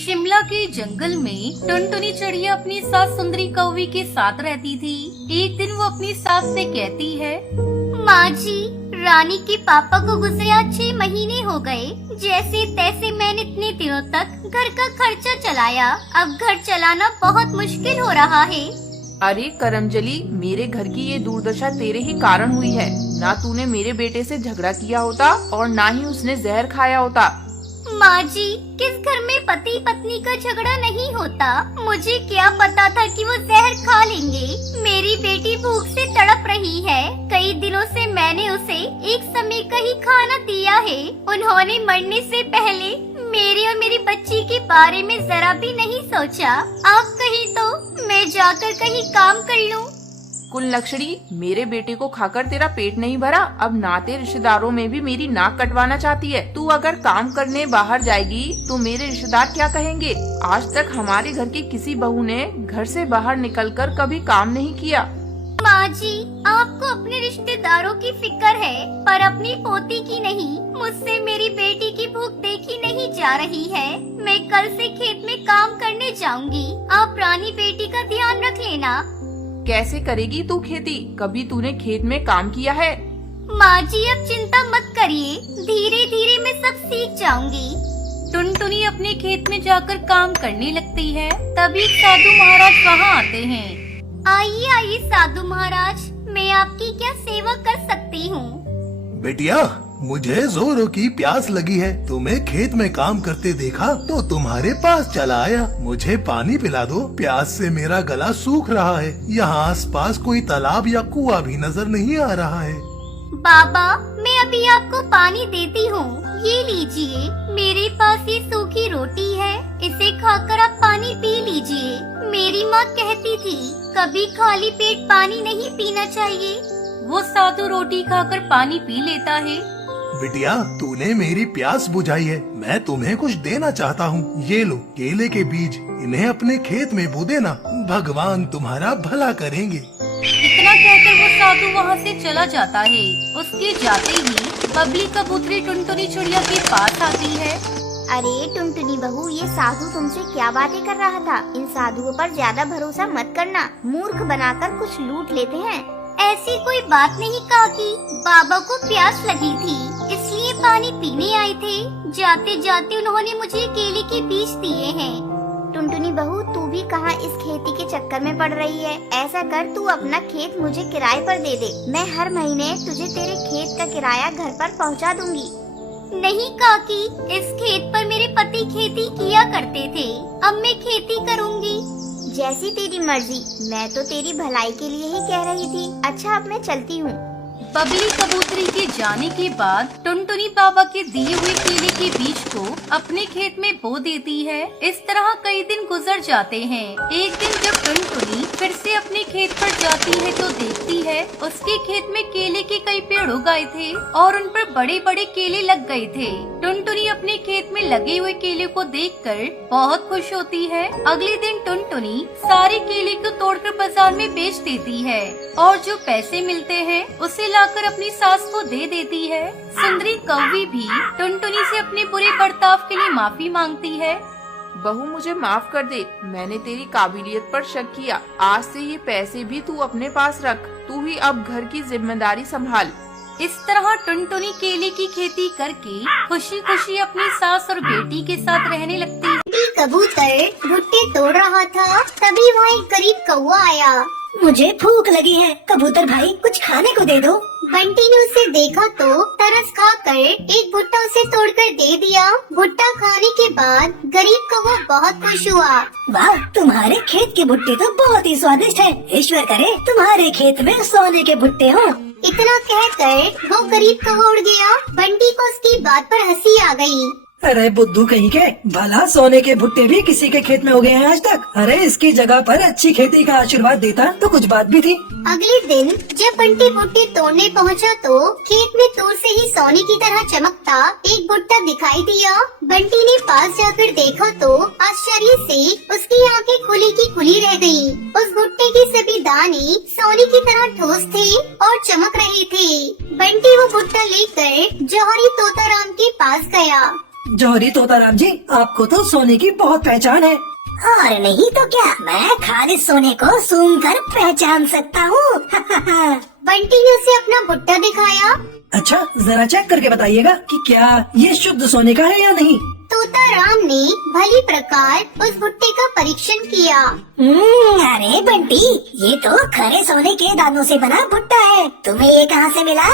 शिमला के जंगल में टुनटुनी चिड़िया अपनी सास सुंदरी कौवी के साथ रहती थी। एक दिन वो अपनी सास से कहती है, माँ जी, रानी के पापा को गुजरे आज 6 महीने हो गए। जैसे तैसे मैंने इतने दिनों तक घर का खर्चा चलाया, अब घर चलाना बहुत मुश्किल हो रहा है। अरे करमजली, मेरे घर की ये दुर्दशा तेरे ही कारण हुई है। ना तूने मेरे बेटे से झगड़ा किया होता और ना ही उसने जहर खाया होता। माँ जी, किस घर में पति पत्नी का झगड़ा नहीं होता? मुझे क्या पता था कि वो जहर खा लेंगे। मेरी बेटी भूख से तड़प रही है। कई दिनों से मैंने उसे एक समय का ही खाना दिया है। उन्होंने मरने से पहले मेरे और मेरी बच्ची के बारे में जरा भी नहीं सोचा। आप कहीं तो मैं जाकर कहीं काम कर लूं। कुलक्षणी, मेरे बेटे को खाकर तेरा पेट नहीं भरा, अब नाते रिश्तेदारों में भी मेरी नाक कटवाना चाहती है। तू अगर काम करने बाहर जाएगी तो मेरे रिश्तेदार क्या कहेंगे? आज तक हमारे घर की किसी बहू ने घर से बाहर निकलकर कभी काम नहीं किया। माँ जी, आपको अपने रिश्तेदारों की फिक्र है, पर अपनी पोती की नहीं। मुझसे मेरी बेटी की भूख देखी नहीं जा रही है। मैं कल से खेत में काम करने जाऊंगी। आप रानी बेटी का ध्यान रख लेना। कैसे करेगी तू खेती? कभी तूने खेत में काम किया है? माँ जी, अब चिंता मत करिए, धीरे धीरे मैं सब सीख जाऊंगी। टुनटुनी अपने खेत में जाकर काम करने लगती है। तभी साधु महाराज वहाँ आते हैं। आइए आइए साधु महाराज, मैं आपकी क्या सेवा कर सकती हूँ? बेटिया, मुझे जोरों की प्यास लगी है। तुम्हें खेत में काम करते देखा तो तुम्हारे पास चला आया। मुझे पानी पिला दो, प्यास से मेरा गला सूख रहा है। यहाँ आसपास कोई तालाब या कुआं भी नजर नहीं आ रहा है। बाबा, मैं अभी आपको पानी देती हूँ। ये लीजिए, मेरे पास ये सूखी रोटी है, इसे खाकर आप पानी पी लीजिए। मेरी माँ कहती थी कभी खाली पेट पानी नहीं पीना चाहिए। वो साधु रोटी खाकर पानी पी लेता है। बिटिया, तूने मेरी प्यास बुझाई है। मैं तुम्हें कुछ देना चाहता हूँ। ये लो केले के बीज, इन्हें अपने खेत में बो देना। भगवान तुम्हारा भला करेंगे। इतना कहकर वो साधु वहाँ से चला जाता है। उसके जाते ही बबली कबूतरी टुनटुनी चिड़िया के पास आती है। अरे टुनटुनी बहू, ये साधु तुमसे क्या बातें कर रहा था? इन साधुओं पर ज्यादा भरोसा मत करना, मूर्ख बनाकर कुछ लूट लेते हैं। ऐसी कोई बात नहीं काकी, बाबा को प्यास लगी थी इसलिए पानी पीने आए थे। जाते जाते उन्होंने मुझे केले के बीज दिए हैं। टुनटुनी बहू, तू भी कहाँ इस खेती के चक्कर में पड़ रही है? ऐसा कर, तू अपना खेत मुझे किराए पर दे दे। मैं हर महीने तुझे तेरे खेत का किराया घर पर पहुँचा दूंगी। नहीं काकी, इस खेत पर मेरे पति खेती किया करते थे, अब मैं खेती करूंगी। जैसी तेरी मर्जी, मैं तो तेरी भलाई के लिए ही कह रही थी। अच्छा, अब मैं चलती हूँ। बबली कबूतरी के जाने के बाद टुनटुनी बाबा के दिए हुए केले के बीज को अपने खेत में बो देती है। इस तरह कई दिन गुजर जाते हैं। एक दिन जब टुनटुनी फिर से अपने खेत पर जाती है तो देखती है उसके खेत में केले के कई पेड़ उग गए थे और उन पर बड़े बड़े केले लग गए थे। टुनटुनी अपने खेत में लगे हुए केले को देखकर बहुत खुश होती है। अगले दिन टुनटुनी सारे केले को तोड़कर बाजार में बेच देती है और जो पैसे मिलते हैं उसे लाकर अपनी सास को दे देती है। सुंदरी कौवी भी टुनटुनी से अपने बुरे बर्ताव के लिए माफी मांगती है। बहू, मुझे माफ कर दे, मैंने तेरी काबिलियत पर शक किया। आज से ये पैसे भी तू अपने पास रख। तू ही अब घर की जिम्मेदारी संभाल। इस तरह टुनटुनी केले की खेती करके खुशी खुशी अपनी सास और बेटी के साथ रहने लगती है। कबूतर भुट्टे तोड़ रहा था, तभी वहाँ एक गरीब कौवा आया। मुझे भूख लगी है, कबूतर भाई कुछ खाने को दे दो। बंटी ने उसे देखा तो तरस खाकर एक भुट्टा उसे तोड़कर दे दिया। भुट्टा खाने के बाद गरीब कौवा बहुत खुश हुआ। वाह, तुम्हारे खेत के भुट्टे तो बहुत ही स्वादिष्ट है। ईश्वर करे तुम्हारे खेत में सोने के भुट्टे हो। इतना कहकर वो गरीब कौवा उड़ गया। बंटी को उसकी बात पर हंसी आ गई। अरे बुद्धू कहीं के, भला सोने के भुट्टे भी किसी के खेत में हो गए हैं आज तक? अरे इसकी जगह पर अच्छी खेती का आशीर्वाद देता तो कुछ बात भी थी। अगले दिन जब बंटी भुट्टे तोड़ने पहुंचा तो खेत में दूर से ही सोने की तरह चमकता एक भुट्टा दिखाई दिया। बंटी ने पास जाकर देखा तो आश्चर्य से उसकी आंखें खुली की खुली रह गयी। उस भुट्टे के सभी दाने सोने की तरह ठोस थे और चमक रहे थे। बंटी वो भुट्टा लेकर जौहरी तोताराम के पास गया। जौहरी तोताराम जी, आपको तो सोने की बहुत पहचान है। और नहीं तो क्या, मैं खालिद सोने को सूंघ कर पहचान सकता हूँ। बंटी ने उसे अपना भुट्टा दिखाया। अच्छा, जरा चेक करके बताइएगा कि क्या ये शुद्ध सोने का है या नहीं। तोताराम ने भली प्रकार उस भुट्टे का परीक्षण किया। अरे बंटी, ये तो खरे सोने के दानों से बना भुट्टा है। तुम्हें ये कहाँ से मिला?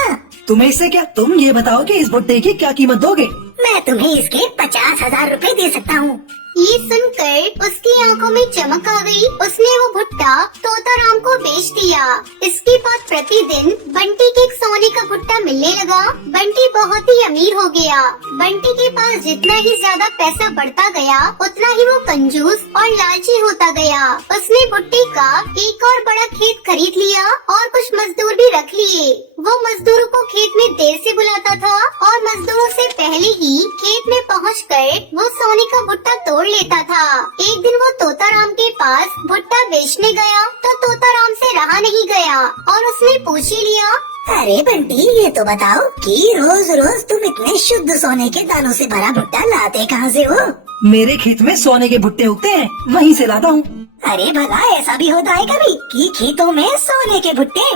तुम्हें इससे क्या, तुम ये बताओ कि इस भुट्टे की क्या कीमत दोगे। मैं तुम्हें इसके 50,000 रुपए दे सकता हूँ। ये सुनकर उसकी आंखों में चमक आ गई। उसने वो भुट्टा तोताराम को बेच दिया। इसके बाद प्रतिदिन बंटी के एक सोने का भुट्टा मिलने लगा। बंटी बहुत ही अमीर हो गया। बंटी के पास जितना ही ज्यादा पैसा बढ़ता गया, उतना ही वो कंजूस और लालची होता गया। उसने भुट्टे का एक और बड़ा खेत खरीद लिया और कुछ मजदूर भी रख लिए। वो मजदूरों को खेत में देर से बुलाता था और मजदूरों से पहले ही खेत में पहुंचकर वो सोने का भुट्टा तोड़ लेता था। एक दिन वो तोताराम के पास भुट्टा बेचने गया तो तोताराम से रहा नहीं गया और उसने पूछ ही लिया, अरे बंटी, ये तो बताओ कि रोज रोज तुम इतने शुद्ध सोने के दानों से भरा भुट्टा लाते कहाँ से हो? मेरे खेत में सोने के भुट्टे उगते हैं, वहीं से लाता हूँ। अरे भला ऐसा भी होता है कभी कि खेतों में सोने के भुट्टे?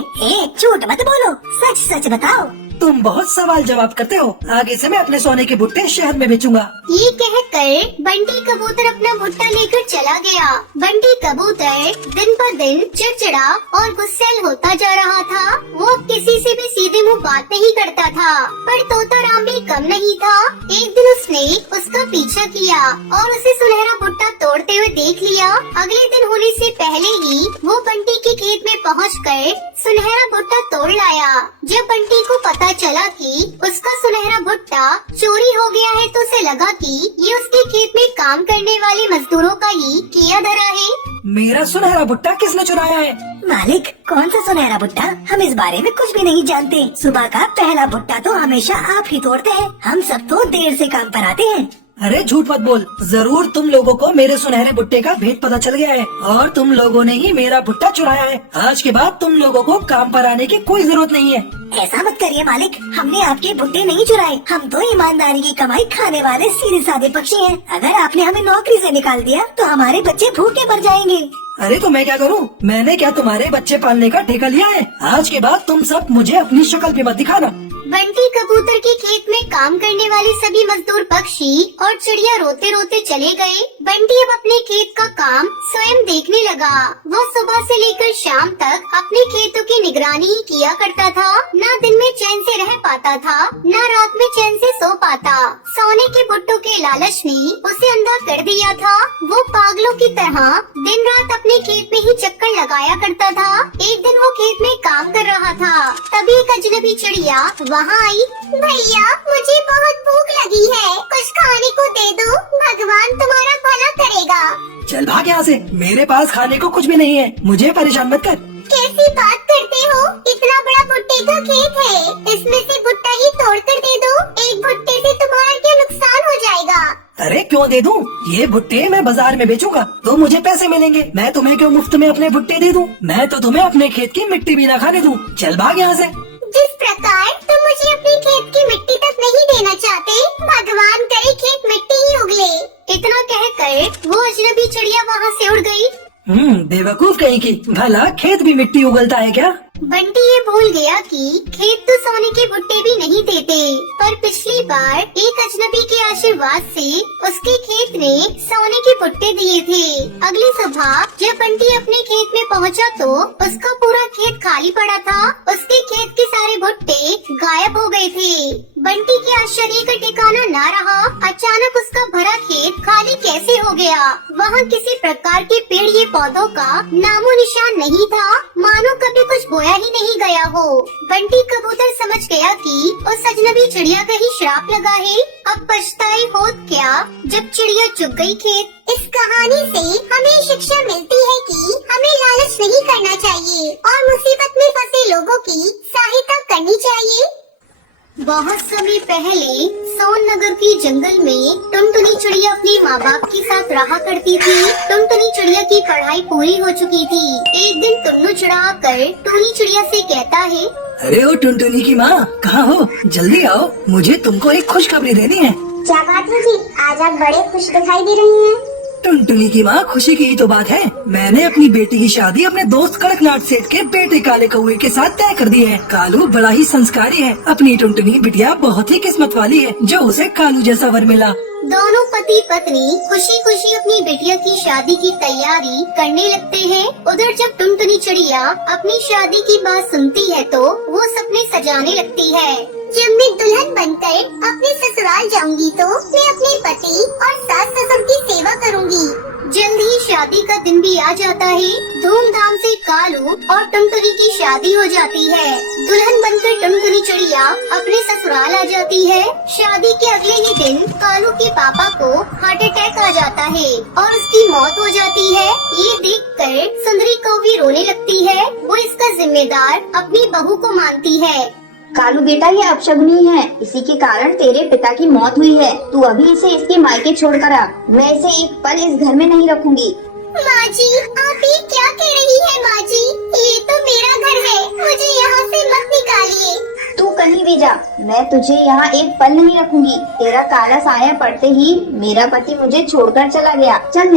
झूठ मत बोलो, सच सच बताओ। तुम बहुत सवाल जवाब करते हो। आगे से मैं अपने सोने के भुट्टे शहर में बेचूंगा। ये कहकर बंटी कबूतर अपना भुट्टा लेकर चला गया। बंटी कबूतर दिन पर दिन चिड़चिड़ा और गुस्सैल होता जा रहा था। वो किसी से भी सीधे मुंह बात नहीं करता था, पर तोताराम भी कम नहीं था। एक दिन उसने उसका पीछा किया और उसे सुनहरा भुट्टा तोड़ते हुए देख लिया। अगले दिन होने से पहले ही वो बंटी के खेत में पहुंचकर सुनहरा भुट्टा तोड़ लाया। जब बंटी को पता चला कि उसका सुनहरा भुट्टा चोरी हो गया है तो उसे लगा कि ये उसके खेत में काम करने वाले मजदूरों का ही किया धरा है। मेरा सुनहरा भुट्टा किसने चुराया है? मालिक, कौन सा सुनहरा भुट्टा? हम इस बारे में कुछ भी नहीं जानते। सुबह का पहला भुट्टा तो हमेशा आप ही तोड़ते हैं। हम सब तो देर से काम पर आते हैं। अरे झूठ मत बोल, जरूर तुम लोगों को मेरे सुनहरे भुट्टे का भेद पता चल गया है और तुम लोगों ने ही मेरा भुट्टा चुराया है। आज के बाद तुम लोगों को काम पर आने की कोई जरूरत नहीं है। ऐसा मत करिए मालिक, हमने आपके भुट्टे नहीं चुराए। हम तो ईमानदारी की कमाई खाने वाले सीधे साधे पक्षी हैं। अगर आपने हमें नौकरी से निकाल दिया तो हमारे बच्चे भूखे मर जाएंगे। अरे तो मैं क्या करूं? मैंने क्या तुम्हारे बच्चे पालने का ठेका लिया है? आज के बाद तुम सब मुझे अपनी शक्ल भी मत दिखाना। बंटी कबूतर के खेत में काम करने वाले सभी मजदूर पक्षी और चिड़िया रोते रोते चले गए। बंटी अब अपने खेत का काम स्वयं देखने लगा। वो सुबह से लेकर शाम तक अपने खेतों की निगरानी ही किया करता था। न दिन में चैन से रह पाता था, न रात में चैन से सो पाता। सोने के भुट्टों के लालच ने उसे अंधा कर दिया था। वो पागलों की तरह दिन रात अपने खेत में ही चक्कर लगाया करता था। एक दिन वो खेत में काम कर रहा था, तभी एक अजनबी चिड़िया वहाँ आई। भैया, मुझे बहुत भूख लगी है, कुछ खाने को दे दो, भगवान तुम्हारा भला करेगा। चल भाग यहाँ से, मेरे पास खाने को कुछ भी नहीं है, मुझे परेशान मत कर। कैसी बात करते हो? इतना बड़ा भुट्टे का खेत है, इसमें से भुट्टा ही तोड़ कर दे दो। एक भुट्टे से तुम्हारा क्या नुकसान हो जाएगा? अरे क्यों दे दूं? ये भुट्टे मैं बाजार में बेचूंगा तो मुझे पैसे मिलेंगे। मैं तुम्हें क्यों मुफ्त में अपने भुट्टे दे दूं? मैं तो तुम्हें अपने खेत की मिट्टी भी ना खाने दूं। चल भाग यहाँ से। जिस प्रकार तुम मुझे अपने खेत की मिट्टी तक नहीं देना चाहते, भगवान करे खेत मिट्टी ही उगले। इतना कहकर वो अजनबी चिड़िया वहाँ से उड़ गई। बेवकूफ कहीं की, भला खेत भी मिट्टी उगलता है क्या? बंटी ये भूल गया कि खेत तो सोने के भुट्टे भी नहीं देते, पर पिछली बार एक अजनबी के आशीर्वाद से उसके खेत ने सोने के भुट्टे दिए थे। अगली सुबह जब बंटी अपने खेत में पहुंचा तो उसका पूरा खेत खाली पड़ा था। उसके खेत के सारे भुट्टे गायब हो गए थे। बंटी के आश्चर्य का ठिकाना न रहा। अचानक उसका भरा खेत खाली कैसे हो गया? वहाँ किसी प्रकार के पेड़ ये पौधों का नामो निशान नहीं था, मानो कभी कुछ बोया ही नहीं गया हो। बंटी कबूतर समझ गया कि उस अजनबी चिड़िया का ही श्राप लगा है। अब पछताए होत क्या जब चिड़िया चुग गई खेत। इस कहानी से हमें शिक्षा मिलती है कि हमें लालच नहीं करना चाहिए और मुसीबत में फंसे लोगों की सहायता करनी चाहिए। बहुत समय पहले सोन नगर के जंगल में टुनटुनी चिड़िया अपने माँ बाप के साथ रहा करती थी। टुनटुनी चिड़िया की पढ़ाई पूरी हो चुकी थी। एक दिन टुन्नू चिड़ा कर टुनी चिड़िया से कहता है, अरे ओ टुनटुनी की माँ, कहाँ हो? जल्दी आओ, मुझे तुमको एक खुशखबरी देनी है। क्या बात है जी, आज आप बड़े खुश दिखाई दे रही हैं। टुनटुनी की माँ, खुशी की ही तो बात है। मैंने अपनी बेटी की शादी अपने दोस्त कड़कनाथ सेठ के बेटे काले कौवे के साथ तय कर दी है। कालू बड़ा ही संस्कारी है। अपनी टुनटुनी बिटिया बहुत ही किस्मत वाली है जो उसे कालू जैसा वर मिला। दोनों पति पत्नी खुशी खुशी अपनी बिटिया की शादी की तैयारी करने लगते हैं। उधर जब टुनटुनी चिड़िया अपनी शादी की बात सुनती है तो वो सपने सजाने लगती है। जब मैं दुल्हन बनकर अपने ससुराल जाऊंगी तो मैं अपने पति और सास ससुर की सेवा करूंगी। जल्द ही शादी का दिन भी आ जाता है। धूमधाम से कालू और टुनटुनी की शादी हो जाती है। दुल्हन बनकर टुनटुनी चिड़िया अपने ससुराल आ जाती है। शादी के अगले ही दिन कालू के पापा को हार्ट अटैक आ जाता है और उसकी मौत हो जाती है। ये देखकर सुंदरी कौवी रोने लगती है। वो इसका जिम्मेदार अपनी बहू को मानती है। कालू बेटा, ये अपशगुनी है। इसी के कारण तेरे पिता की मौत हुई है। तू अभी इसे इसके मायके छोड़कर आ। मैं इसे एक पल इस घर में नहीं रखूंगी। माँ जी, आप ये क्या कह रही है माँ जी? ये तो मेरा घर है, मुझे यहाँ से मत निकालिए। तू कहीं भी जा, मैं तुझे यहाँ एक पल नहीं रखूंगी। तेरा काला साया पड़ते ही मेरा पति मुझे छोड़कर चला गया। चल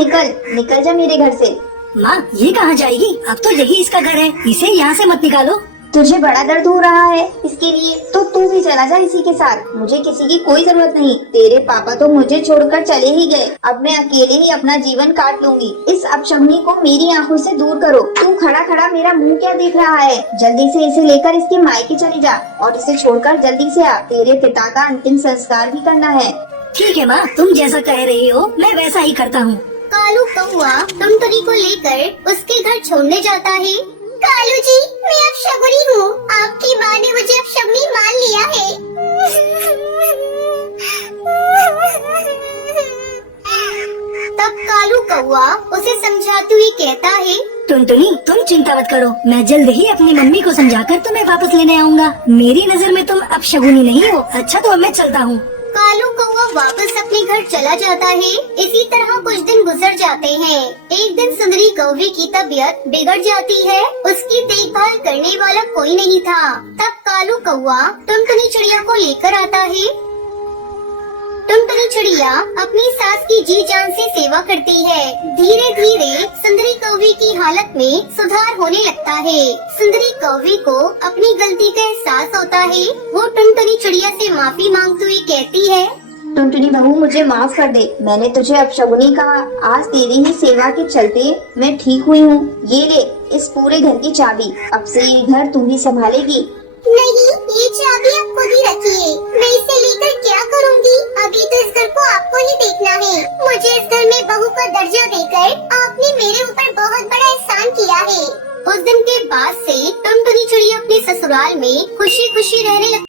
निकल जा मेरे घर से। माँ, ये कहाँ जाएगी? अब तो यही इसका घर है, इसे यहाँ से मत निकालो। तुझे बड़ा दर्द हो रहा है इसके लिए तो तू भी चला जा इसी के साथ। मुझे किसी की कोई जरूरत नहीं। तेरे पापा तो मुझे छोड़कर चले ही गए। अब मैं अकेले ही अपना जीवन काट लूंगी। इस अपशगुनी को मेरी आंखों से दूर करो। तू खड़ा मेरा मुंह क्या देख रहा है? जल्दी से इसे लेकर इसके मायके चली जा और इसे छोड़कर जल्दी से आ। तेरे पिता का अंतिम संस्कार भी करना है। ठीक है माँ, तुम जैसा कह रही हो मैं वैसा ही करता हूँ। कालू कौवा टुनटुनी को लेकर उसके घर छोड़ने जाता है। कालू जी, मैं अपशगुनी हूँ। आपकी माँ ने मुझे अपशगुनी मान लिया है। तब कालू कौवा उसे समझाते हुए कहता है, टुनटुनी, तुम चिंता मत करो। मैं जल्द ही अपनी मम्मी को समझाकर तुम्हें वापस लेने आऊंगा। मेरी नजर में तुम अपशगुनी नहीं हो। अच्छा तो अब मैं चलता हूँ। कालू कौवा वापस अपने घर चला जाता है। इसी तरह कुछ दिन गुजर जाते हैं। एक दिन सुंदरी कौवे की तबीयत बिगड़ जाती है। उसकी देखभाल करने वाला कोई नहीं था। तब कालू कौवा टुनटुनी चिड़िया को लेकर आता है। टुनटुनी चिड़िया अपनी सास की जी जान से सेवा करती है। धीरे धीरे सुंदरी कौवे की हालत में सुधार होने लगता है। सुंदरी कौवे को अपनी गलती का एहसास होता है। वो टुनटुनी चिड़िया से माफी मांगते हुए कहती है, टुनटुनी बहू, मुझे माफ कर दे। मैंने तुझे अपशगुनी कहा। आज तेरी ही सेवा के चलते मैं ठीक हुई हूँ। ये ले इस पूरे घर की चाबी। अब से ये घर तुम ही संभालेगी। नहीं, ये चाबी आप खुद ही रखिए। मैं इसे लेकर क्या करूँगी? अभी तो इस घर को आपको ही देखना है। मुझे इस घर में बहू का दर्जा देकर आपने मेरे ऊपर बहुत बड़ा एहसान किया है। उस दिन के बाद से टुनटुनी चिड़िया अपने ससुराल में खुशी खुशी रहने लगती